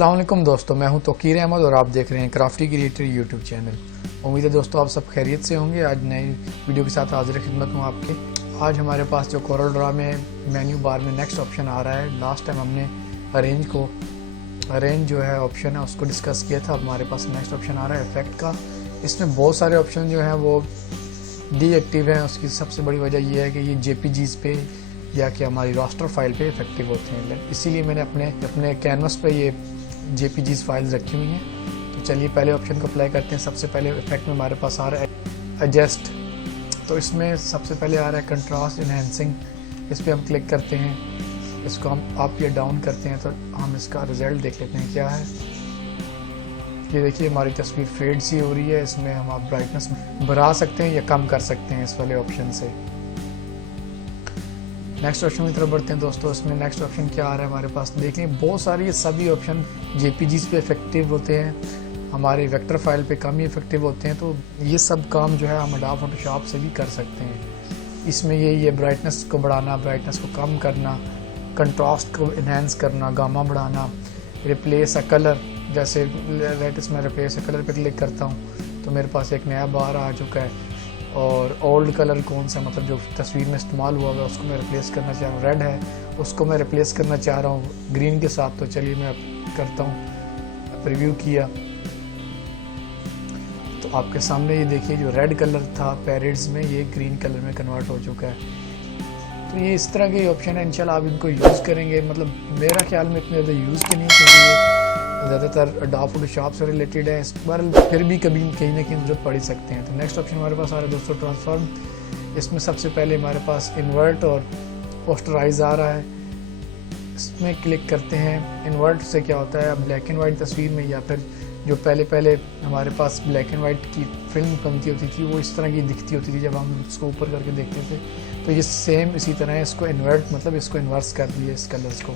अस्सलाम वालेकुम दोस्तों, मैं हूं तौकीर अहमद और आप देख रहे हैं क्राफ्टी क्रिएटर यूट्यूब चैनल। उम्मीद है दोस्तों आप सब खैरियत से होंगे। आज नई वीडियो के साथ हाजिर खिदमत हूं आपके। आज हमारे पास जो कोरल ड्रा में मेन्यू बार में नेक्स्ट ऑप्शन आ रहा है। लास्ट टाइम हमने अरेंज जो है ऑप्शन है उसको डिस्कस किया था। अब हमारे पास नेक्स्ट ऑप्शन आ रहा है इफेक्ट का। इसमें बहुत सारे ऑप्शन जो हैं वो डीएक्टिव हैं। उसकी सबसे बड़ी वजह यह है कि ये जेपीजीज पे या कि हमारी रास्टर फाइल पे इफेक्टिव होते हैं, इसीलिए मैंने अपने कैनवस पे ये जेपीजीज फाइल्स रखी हुई हैं। तो चलिए पहले ऑप्शन को अप्लाई करते हैं। सबसे पहले इफेक्ट में हमारे पास आ रहा है एडजस्ट। तो इसमें सबसे पहले आ रहा है कंट्रास्ट इनहेंसिंग। इस पर हम क्लिक करते हैं, इसको हम अप या डाउन करते हैं तो हम इसका रिजल्ट देख लेते हैं क्या है। ये देखिए हमारी तस्वीर फेड सी हो रही है। इसमें हम आप ब्राइटनेस बढ़ा सकते हैं या कम कर सकते हैं इस वाले ऑप्शन से। नेक्स्ट ऑप्शन की तरफ बढ़ते हैं दोस्तों। इसमें नेक्स्ट ऑप्शन क्या आ रहा है हमारे पास, देखें बहुत सारी ये सभी ऑप्शन जेपीजीज पे इफेक्टिव होते हैं, हमारे वेक्टर फाइल पे कम ही इफेक्टिव होते हैं। तो ये सब काम जो है हम एडोब फोटोशॉप से भी कर सकते हैं। इसमें ये ब्राइटनेस को बढ़ाना, ब्राइटनेस को कम करना, कंट्रास्ट को इन्हेंस करना, गामा बढ़ाना, रिप्लेस अ कलर। जैसे लेटेस्ट में रिप्लेस अ कलर पे क्लिक करता हूँ तो मेरे पास एक नया बार आ चुका है। और ओल्ड कलर कौन सा, मतलब जो तस्वीर में इस्तेमाल हुआ है उसको मैं रिप्लेस करना चाह रहा हूँ। रेड है उसको मैं रिप्लेस करना चाह रहा हूँ ग्रीन के साथ। तो चलिए मैं करता हूँ, प्रीव्यू किया तो आपके सामने ये देखिए जो रेड कलर था पैरेट्स में ये ग्रीन कलर में कन्वर्ट हो चुका है। तो ये इस तरह के ऑप्शन है, इंशाल्लाह आप इनको यूज़ करेंगे। मतलब मेरा ख्याल में इतने ज़्यादा यूज़ के नहीं, क्योंकि ये ज़्यादातर एडोब फोटोशॉप से रिलेटेड है। इस बार फिर भी कभी कहीं ना कहीं जरूरत पड़ ही सकते हैं। तो नेक्स्ट ऑप्शन हमारे पास आ रहा है दोस्तों ट्रांसफॉर्म। इसमें सबसे पहले हमारे पास इन्वर्ट और पोस्टराइज आ रहा है। इसमें क्लिक करते हैं। इन्वर्ट से क्या होता है, ब्लैक एंड वाइट तस्वीर में या फिर जो पहले हमारे पास ब्लैक एंड वाइट की फिल्म बनती होती थी वो इस तरह की दिखती होती थी जब हम उसको ऊपर करके देखते थे। तो ये सेम इसी तरह है। इसको इन्वर्ट मतलब इसको इन्वर्स कर दिया इस कलर्स को।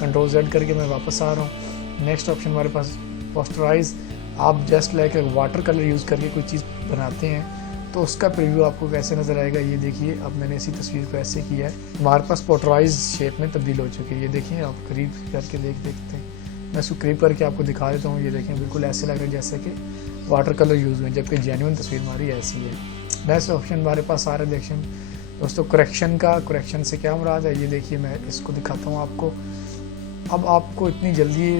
कंट्रोल Z करके मैं वापस आ रहा हूँ। नेक्स्ट ऑप्शन हमारे पास पोस्टराइज। आप just like water colour use करके कोई चीज़ बनाते हैं तो उसका प्रीव्यू आपको कैसे नज़र आएगा। ये देखिए अब मैंने इसी तस्वीर को ऐसे किया है, हमारे पास पोस्टराइज शेप में तब्दील हो चुकी है। ये देखिए आप करीब करके देखते हैं। मैं इसको करीब करके आपको दिखा देता हूँ। ये देखें बिल्कुल ऐसे लग रहा है जैसे कि वाटर कलर यूज़ हुए, जबकि जेन्युइन तस्वीर हमारी ऐसी है। नेक्स्ट ऑप्शन हमारे पास आ रहा है देखिए दोस्तों करेक्शन का। करेक्शन से क्या मुराद है, ये देखिए मैं इसको दिखाता हूँ आपको। अब आपको इतनी जल्दी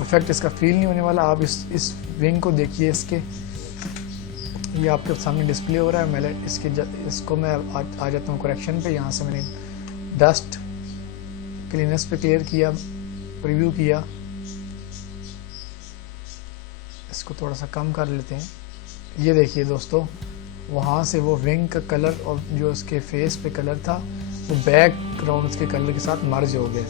इफेक्ट इसका फील नहीं होने वाला। आप इस विंग को देखिए, इसके ये आपके सामने डिस्प्ले हो रहा है। मैं इसको मैं आ जाता हूँ करेक्शन पे। यहाँ से मैंने डस्ट क्लीनेस पे क्लियर किया, प्रीव्यू किया। इसको थोड़ा सा कम कर लेते हैं। ये देखिए दोस्तों वहाँ से वो विंग का कलर और जो उसके फेस पे कलर था वो बैकग्राउंड उसके कलर के साथ मर्ज हो गया।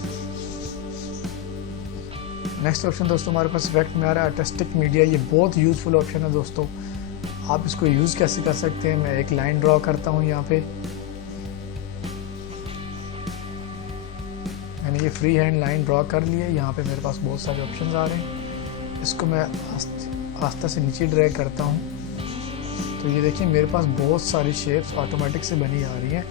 नेक्स्ट ऑप्शन दोस्तों हमारे पास इफेक्ट में आ रहा है आर्टिस्टिक मीडिया। ये बहुत यूज़फुल ऑप्शन है दोस्तों। आप इसको यूज़ कैसे कर सकते हैं, मैं एक लाइन ड्रॉ करता हूँ यहाँ पे। मैंने ये फ्री हैंड लाइन ड्रॉ कर ली है। यहाँ पे मेरे पास बहुत सारे ऑप्शन आ रहे हैं। इसको मैं आस्ता से नीचे ड्रैग करता हूँ तो ये देखिए मेरे पास बहुत सारी शेप्स ऑटोमेटिक से बनी आ रही हैं।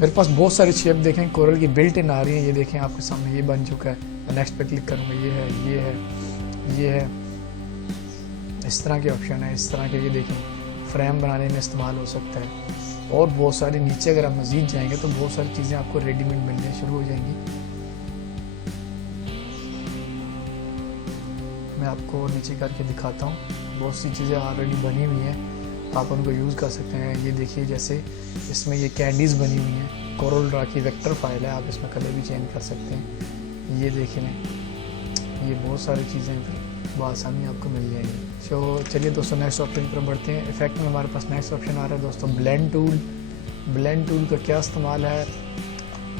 मेरे पास बहुत सारी शेप देखें कोरल की बिल्ट इन आ रही है। ये देखें आपके सामने ये बन चुका है। मैं नेक्स्ट पे क्लिक करूँगा, ये है। इस तरह के ऑप्शन है, इस तरह के ये देखें फ्रेम बनाने में इस्तेमाल हो सकता है। और बहुत सारी नीचे अगर आप मज़ीद जाएंगे तो बहुत सारी चीज़ें आपको रेडीमेड मिलने शुरू हो जाएंगी। मैं आपको नीचे करके दिखाता हूँ। बहुत सी चीज़ें ऑलरेडी बनी हुई हैं, आप उनको यूज़ कर सकते हैं। ये देखिए जैसे इसमें ये कैंडीज़ बनी हुई हैं। कोरल ड्रा की वेक्टर फाइल है, आप इसमें कलर भी चेंज कर सकते हैं। ये देखें ये बहुत सारी चीज़ें बआसानी आपको मिल जाएंगी। तो चलिए दोस्तों नेक्स्ट ऑप्शन की तरफ बढ़ते हैं। इफेक्ट में हमारे पास नेक्स्ट ऑप्शन आ रहा है दोस्तों ब्लेंड टूल। ब्लेंड टूल का क्या इस्तेमाल है,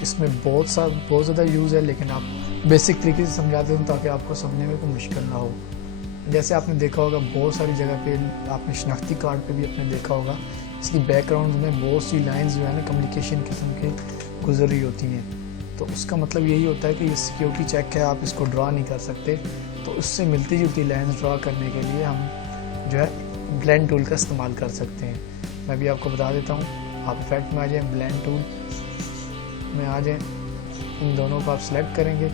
इसमें बहुत ज़्यादा यूज़ है, लेकिन आप बेसिक तरीके से समझाते हूँ ताकि आपको समझने में कोई मुश्किल ना हो। जैसे आपने देखा होगा बहुत सारी जगह पे, आपने शनाख्ती कार्ड पे भी आपने देखा होगा इसकी बैकग्राउंड में बहुत सी लाइंस जो है ना कम्युनिकेशन किस्म की गुजर रही होती हैं। तो उसका मतलब यही होता है कि ये सिक्योरिटी चेक है, आप इसको ड्रा नहीं कर सकते। तो उससे मिलती जुलती लाइंस ड्रा करने के लिए हम जो है ब्लेंड टूल का इस्तेमाल कर सकते हैं। मैं भी आपको बता देता हूँ। आप इफेक्ट में आ जाए, ब्लेंड टूल में आ जाए, इन दोनों को आप सिलेक्ट करेंगे।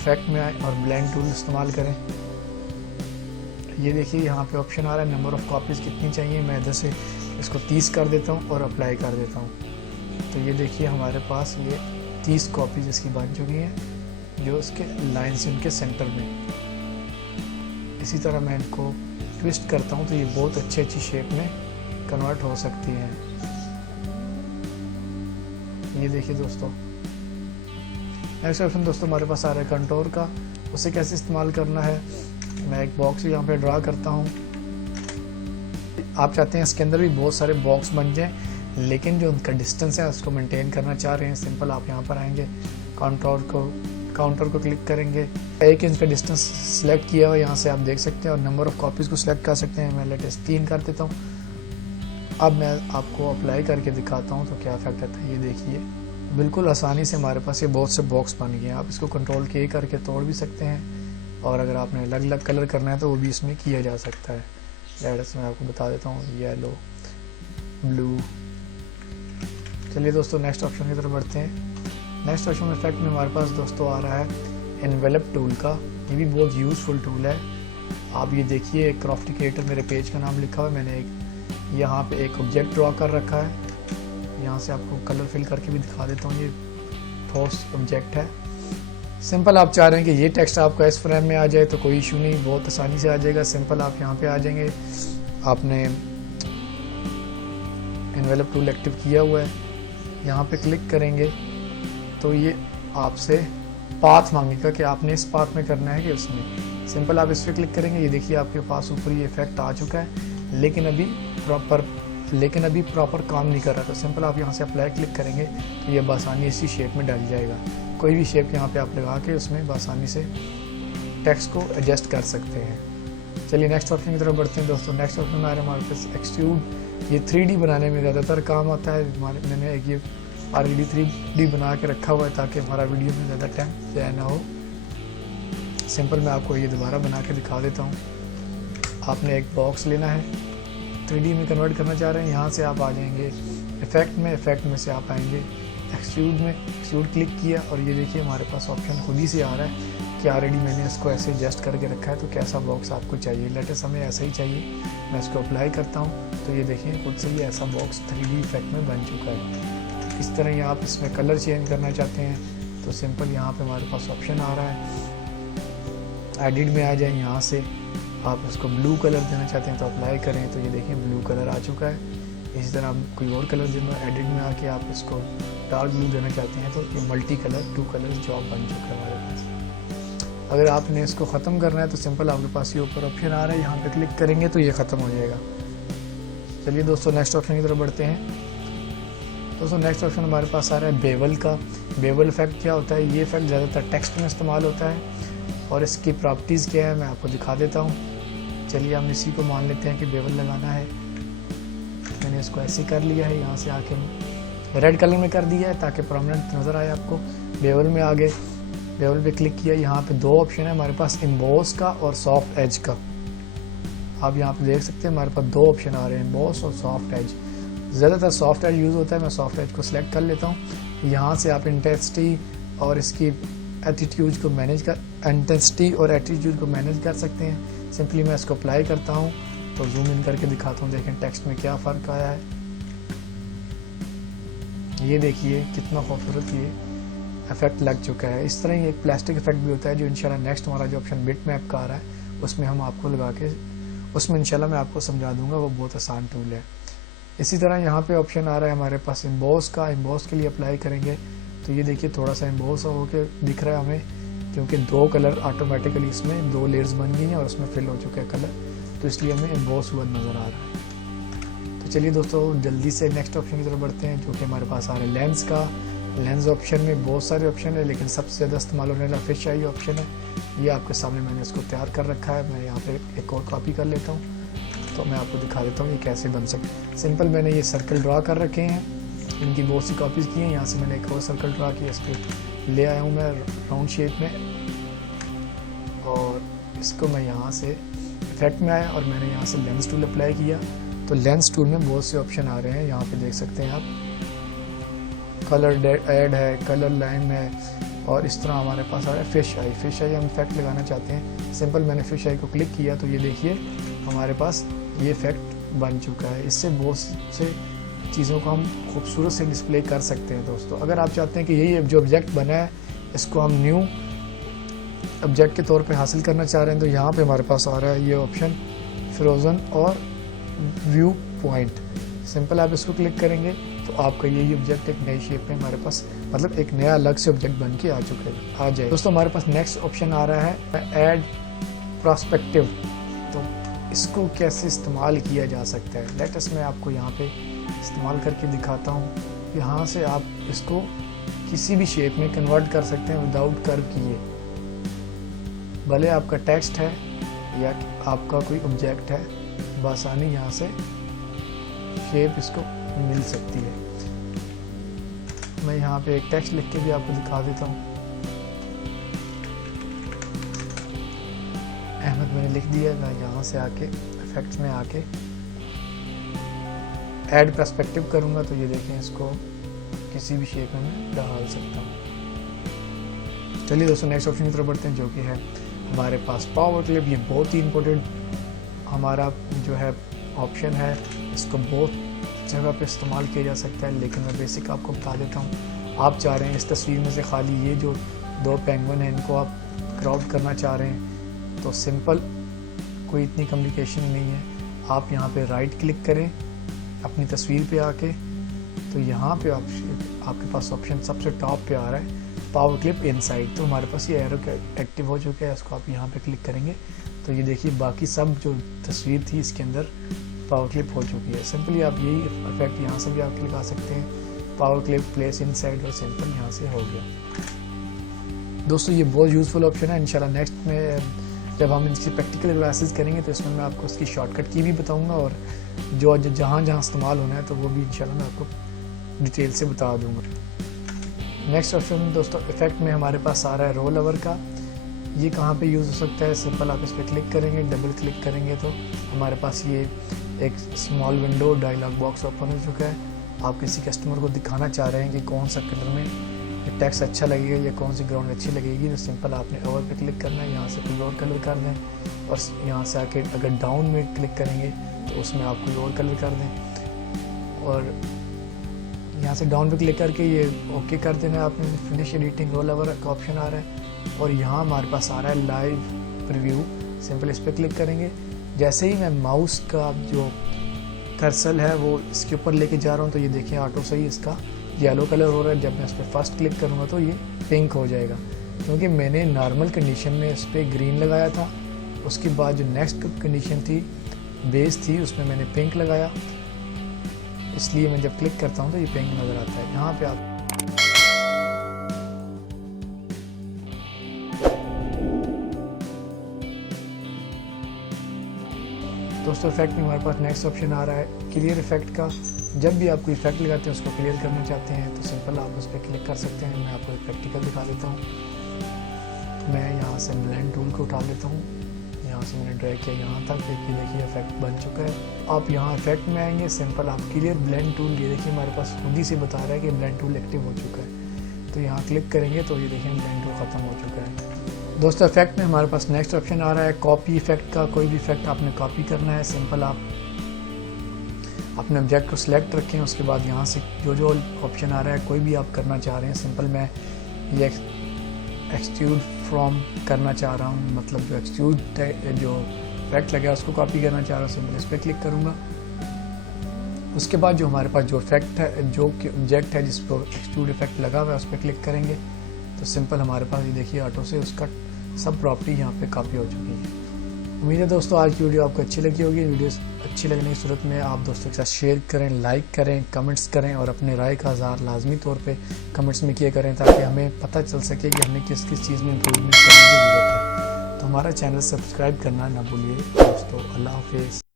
इफेक्ट में आए और ब्लेंड टूल इस्तेमाल करें। ये देखिए यहाँ पे ऑप्शन आ रहा है नंबर ऑफ़ कॉपीज़ कितनी चाहिए। मैं इधर से इसको 30 कर देता हूँ और अप्लाई कर देता हूँ। तो ये देखिए हमारे पास ये 30 कॉपीज़ इसकी बन चुकी हैं जो उसके लाइन से उनके सेंटर में। इसी तरह मैं इनको ट्विस्ट करता हूँ तो ये बहुत अच्छी शेप में कन्वर्ट हो सकती हैं। ये देखिए दोस्तों, नेक्स्ट ऑप्शन दोस्तों हमारे पास आ रहा है कंटूर का। उसे कैसे इस्तेमाल करना है, मैं एक बॉक्स यहाँ पे ड्रा करता हूँ। आप चाहते हैं इसके अंदर भी बहुत सारे बॉक्स बन जाएं, लेकिन जो उनका डिस्टेंस है उसको मेंटेन करना चाह रहे हैं। सिंपल आप यहाँ पर आएंगे, काउंटर को क्लिक करेंगे, 1 इंच का डिस्टेंस सेलेक्ट किया हुआ यहाँ से आप देख सकते हैं और नंबर ऑफ़ कॉपीज़ को सिलेक्ट कर सकते हैं। मैं लेटेस्ट 3 कर देता हूँ। अब मैं आपको अप्लाई करके दिखाता हूँ तो क्या इफेक्ट आता है। ये देखिए बिल्कुल आसानी से हमारे पास ये बहुत से बॉक्स बन गए हैं। आप इसको कंट्रोल के करके तोड़ भी सकते हैं और अगर आपने अलग अलग कलर करना है तो वो भी इसमें किया जा सकता है। लेट्स मैं आपको बता देता हूँ, येलो, ब्लू। चलिए दोस्तों नेक्स्ट ऑप्शन की तरफ बढ़ते हैं। नेक्स्ट ऑप्शन इफेक्ट में हमारे पास दोस्तों आ रहा है एनवेलप टूल का। ये भी बहुत यूज़फुल टूल है। आप ये देखिए क्रॉफ्टी क्रिएटर मेरे पेज का नाम लिखा हुआ है। मैंने यहाँ पे एक ऑब्जेक्ट ड्रॉ कर रखा है। यहाँ से आपको कलर फिल करके भी दिखा देता हूँ। ये ठोस ऑब्जेक्ट है। सिंपल आप चाह रहे हैं कि ये टेक्स्ट आपका इस फ्रेम में आ जाए तो कोई इशू नहीं, बहुत आसानी से आ जाएगा। सिंपल आप यहाँ पे आ जाएंगे, आपने एनवेलप टूल एक्टिव किया हुआ है, यहाँ पे क्लिक करेंगे तो ये आपसे पाथ मांगेगा कि आपने इस पाथ में करना है कि उसमें। सिंपल आप इस पर क्लिक करेंगे, ये देखिए आपके पास ऊपर ये इफेक्ट आ चुका है, लेकिन अभी प्रॉपर काम नहीं कर रहा। तो सिंपल आप यहाँ से अप्लाई क्लिक करेंगे तो ये बआसानी इसी शेप में डल जाएगा। कोई भी शेप यहाँ पे आप लगा के उसमें बआसानी से टेक्स्ट को एडजस्ट कर सकते हैं। चलिए नेक्स्ट ऑप्शन की तरफ बढ़ते हैं दोस्तों। नेक्स्ट ऑप्शन में आ रहा है हमारे पास एक्सट्रूड। ये 3D बनाने में ज़्यादातर काम आता है। मैंने एक ये ऑलरेडी 3D बना के रखा हुआ है ताकि हमारा वीडियो में ज़्यादा टाइम ज़ाया ना हो। सिंपल मैं आपको ये दोबारा बना के दिखा देता हूँ। आपने एक बॉक्स लेना है, 3D में कन्वर्ट करना चाह रहे हैं, यहाँ से आप आ जाएंगे इफेक्ट में से आप आएंगे एक्सट्रूड क्लिक किया और ये देखिए हमारे पास ऑप्शन खुद ही से आ रहा है कि ऑलरेडी मैंने इसको ऐसे एडजस्ट करके रखा है। तो कैसा बॉक्स आपको चाहिए, लेटेस्ट हमें ऐसा ही चाहिए। मैं इसको अप्लाई करता हूँ तो ये देखिए खुद से ही ऐसा बॉक्स 3D इफेक्ट में बन चुका है। इस तरह ही आप इसमें कलर चेंज करना चाहते हैं तो सिंपल यहाँ पर हमारे पास ऑप्शन आ रहा है, एडिट में आ जाए। यहाँ से आप इसको ब्लू कलर देना चाहते हैं तो अप्लाई करें तो ये देखिए ब्लू कलर आ चुका है। इसी तरह आप कोई और कलर देना, एडिट में आके आप इसको डार्क ब्लू देना चाहते हैं तो ये मल्टी कलर 2 कलर जॉब बन चुका है हमारे पास। अगर आपने इसको ख़त्म करना है तो सिंपल आपके पास ये ऊपर ऑप्शन आ रहा है, यहाँ पे क्लिक करेंगे तो ये ख़त्म हो जाएगा। चलिए दोस्तों नेक्स्ट ऑप्शन की तरफ बढ़ते हैं। दोस्तों नेक्स्ट ऑप्शन हमारे पास आ रहा है बेवल का। बेवल इफेक्ट क्या होता है, ये इफेक्ट ज़्यादातर टेक्स्ट में इस्तेमाल होता है और इसकी प्रॉपर्टीज़ क्या है मैं आपको दिखा देता हूँ। चलिए हम इसी को मान लेते हैं कि बेवल लगाना है। मैंने इसको ऐसे कर लिया है, यहाँ से आके रेड कलर में कर दिया है ताकि परमानेंट नज़र आए आपको। बेवल में आ गए, बेवल पे क्लिक किया। यहाँ पे 2 ऑप्शन है हमारे पास, एम्बॉस का और सॉफ्ट एज का। आप यहाँ पे देख सकते हैं हमारे पास 2 ऑप्शन आ रहे हैं, एम्बॉस और सॉफ्ट एज। ज़्यादातर सॉफ्ट एज यूज़ होता है, मैं सॉफ्ट एज को सिलेक्ट कर लेता हूँ। यहाँ से आप इंटेंसिटी और इसकी एटीट्यूड को मैनेज कर सकते हैं। सिंपली मैं इसको अप्लाई करता हूँ तो जूम इन करके दिखाता हूँ। देखें टेक्स्ट में क्या फ़र्क आया है। ये देखिए कितना खूबसूरत ये इफेक्ट लग चुका है। इस तरह ही एक प्लास्टिक इफेक्ट भी होता है जो इंशाल्लाह नेक्स्ट हमारा जो ऑप्शन बिट मैप का आ रहा है उसमें हम आपको लगा के उसमें इंशाल्लाह मैं आपको समझा दूंगा। वो बहुत आसान टूल है। इसी तरह यहाँ पे ऑप्शन आ रहा है हमारे पास एम्बॉस का। एम्बॉस के लिए अप्लाई करेंगे तो ये देखिए थोड़ा सा एम्बॉस होके दिख रहा है हमें, क्योंकि 2 कलर ऑटोमेटिकली इसमें 2 लेयर्स बन गई हैं और उसमें फिल हो चुका है कलर, तो इसलिए हमें एम्बॉस हुआ नज़र आ रहा है। तो चलिए दोस्तों जल्दी से नेक्स्ट ऑप्शन की तरफ बढ़ते हैं जो कि हमारे पास आ रहा है लेंस का। लेंस ऑप्शन में बहुत सारे ऑप्शन है, लेकिन सबसे ज़्यादा इस्तेमाल होने वाला फिश आई ऑप्शन है। ये आपके सामने मैंने इसको तैयार कर रखा है। मैं यहाँ पे एक और कॉपी कर लेता हूँ तो मैं आपको दिखा देता हूँ ये कैसे बन सकता। सिंपल मैंने ये सर्कल ड्रा कर रखे हैं, इनकी बहुत सी कॉपीज़ की हैं। यहाँ से मैंने एक और सर्कल ड्रा किया, इस पर ले आया हूँ मैं राउंड शेप में और इसको मैं यहाँ से इफेक्ट में आया और मैंने यहाँ से लेंस टूल अप्लाई किया। तो लेंस टूल में बहुत से ऑप्शन आ रहे हैं, यहाँ पे देख सकते हैं आप। कलर ऐड है, कलर लाइन है, और इस तरह हमारे पास आ रहा है फिश आई। फिश आई हम इफेक्ट लगाना चाहते हैं, सिंपल मैंने फिश आई को क्लिक किया तो ये देखिए हमारे पास ये इफेक्ट बन चुका है। इससे बहुत से चीज़ों को हम खूबसूरत से डिस्प्ले कर सकते हैं दोस्तों। अगर आप चाहते हैं कि यही जो ऑब्जेक्ट बना है इसको हम न्यू ऑब्जेक्ट के तौर पे हासिल करना चाह रहे हैं तो यहाँ पे हमारे पास आ रहा है ये ऑप्शन फ्रोज़न और व्यू पॉइंट। सिंपल आप इसको क्लिक करेंगे तो आपका यही ऑब्जेक्ट एक नई शेप में हमारे पास मतलब एक नया अलग से ऑब्जेक्ट बन के आ जाए दोस्तों। हमारे पास नेक्स्ट ऑप्शन आ रहा है ऐड पर्सपेक्टिव। तो इसको कैसे इस्तेमाल किया जा सकता है, लेटेस्ट मैं आपको यहाँ पे इस्तेमाल करके दिखाता हूँ। यहाँ से आप इसको किसी भी शेप में कन्वर्ट कर सकते हैं विदाउट कर्व किए। भले आपका टेक्स्ट है या आपका कोई ऑब्जेक्ट है, बआसानी यहाँ से शेप इसको मिल सकती है। मैं यहाँ पे एक टेक्स्ट लिख के भी आपको दिखा देता हूँ। अहमद मैंने लिख दिया। मैं यहाँ से आके इफेक्ट्स में आके ऐड पर्सपेक्टिव करूँगा तो ये देखें इसको किसी भी शेप में मैं डाल सकता हूँ। चलिए दोस्तों नेक्स्ट ऑप्शन की तरफ बढ़ते हैं जो कि है हमारे पास पावर क्लिप। ये बहुत ही इम्पोर्टेंट हमारा जो है ऑप्शन है, इसको बहुत जगह पे इस्तेमाल किया जा सकता है, लेकिन मैं बेसिक आपको बता देता हूँ। आप चाह रहे हैं इस तस्वीर में से खाली ये जो दो पेंगुइन हैं इनको आप क्राउड करना चाह रहे हैं तो सिंपल, कोई इतनी कम्प्लिकेशन नहीं है। आप यहाँ पे राइट क्लिक करें अपनी तस्वीर पे आके, तो यहाँ पे आपके पास ऑप्शन सबसे टॉप पे आ रहा है पावर क्लिप इनसाइड। तो हमारे पास ये एरो एक्टिव हो चुका है, इसको आप यहाँ पे क्लिक करेंगे तो ये देखिए बाकी सब जो तस्वीर थी इसके अंदर पावर क्लिप हो चुकी है। सिंपली आप यही इफेक्ट यहाँ से भी आप लगा सकते हैं, पावर क्लिप प्लेस इनसाइड, और सिंपल यहाँ से हो गया। दोस्तों ये बहुत यूज़फुल ऑप्शन है। इंशाल्लाह नेक्स्ट में जब हम इसकी प्रैक्टिकल क्लासेस करेंगे तो इसमें मैं आपको इसकी शॉर्टकट की भी बताऊँगा और जो जहाँ जहाँ इस्तेमाल होना है तो वो भी इंशाल्लाह मैं आपको डिटेल से बता दूँगा। नेक्स्ट ऑप्शन दोस्तों इफेक्ट में हमारे पास आ रहा है रोल ओवर का। ये कहाँ पे यूज़ हो सकता है, सिंपल आप इस पर क्लिक करेंगे, डबल क्लिक करेंगे तो हमारे पास ये एक small window dialog box open हो चुका है। आप किसी कस्टमर को दिखाना चाह रहे हैं कि कौन सा कलर में टेक्स्ट अच्छा लगेगा या कौन सी ग्राउंड अच्छी लगेगी, तो सिंपल आपने ओवर पे क्लिक करना है, यहाँ से कोई और कलर कर दें और यहाँ से आके अगर डाउन में क्लिक करेंगे तो उसमें आप कोई और कलर कर दें और यहाँ से डाउन पे क्लिक करके ये ओके कर देना। आपने फिनिश एडिटिंग रोल ओवर का ऑप्शन आ रहा है और यहाँ हमारे पास आ रहा है लाइव प्रीव्यू। सिंपल इस पर क्लिक करेंगे। जैसे ही मैं माउस का जो कर्सर है वो इसके ऊपर लेके जा रहा हूँ तो ये देखिए ऑटो से ही इसका येलो कलर हो रहा है। जब मैं इस पर फर्स्ट क्लिक करूँगा तो ये पिंक हो जाएगा, क्योंकि मैंने नॉर्मल कंडीशन में इस पर ग्रीन लगाया था। उसके बाद जो नेक्स्ट कंडीशन थी बेस थी उसमें मैंने पिंक लगाया, इसलिए मैं जब क्लिक करता हूँ तो ये पिंक नज़र आता है। यहाँ पे आप दोस्तों इफेक्ट में हमारे पास नेक्स्ट ऑप्शन आ रहा है क्लियर इफेक्ट का। जब भी आप कोई इफेक्ट लगाते हैं उसको क्लियर करना चाहते हैं तो सिंपल आप उस पर क्लिक कर सकते हैं। मैं आपको प्रैक्टिकल दिखा देता हूँ। मैं यहाँ से ब्लेंड टूल को उठा लेता हूँ, यहाँ से मैंने ड्रैग किया यहाँ तक, ये देखिए इफेक्ट बन चुका है। आप यहाँ इफेक्ट में आएंगे, सिंपल आप क्लियर ब्लेंड टूल, ये देखिए हमारे पास खुद ही से बता रहा है कि ब्लेंड टूल एक्टिव हो चुका है। तो यहाँ क्लिक करेंगे तो ये देखिए ब्लेंड टूल ख़त्म हो चुका है। दोस्तों इफेक्ट में हमारे पास नेक्स्ट ऑप्शन आ रहा है कॉपी इफेक्ट का। कोई भी इफेक्ट आपने कॉपी करना है, सिंपल आप अपने ऑब्जेक्ट को सिलेक्ट रखें, उसके बाद यहाँ से जो ऑप्शन आ रहा है कोई भी आप करना चाह रहे हैं। सिंपल मैं ये एक्सट्रूड फ्रॉम करना चाह रहा हूँ, मतलब जो एक्सट्रूड जो इफेक्ट लगा उसको कॉपी करना चाह रहा हूँ। सिंपल इस पर क्लिक करूँगा। उसके बाद जो हमारे पास जो इफेक्ट है, जो कि ऑब्जेक्ट है जिस पर एक्सट्रूड इफेक्ट लगा हुआ है उस पर क्लिक करेंगे तो सिंपल हमारे पास ये देखिए ऑटो से उसका सब प्रॉपर्टी यहाँ पे कॉपी हो चुकी है। उम्मीद है दोस्तों आज की वीडियो आपको अच्छी लगी होगी। वीडियो अच्छी लगने की सूरत में आप दोस्तों के साथ शेयर करें, लाइक करें, कमेंट्स करें और अपने राय का इज़हार लाजमी तौर पे कमेंट्स में किया करें, ताकि हमें पता चल सके कि हमें किस किस चीज़ में इम्प्रूवमेंट करने की ज़रूरत है। तो हमारा चैनल सब्सक्राइब करना ना भूलिए दोस्तों। अल्लाह हाफिज़।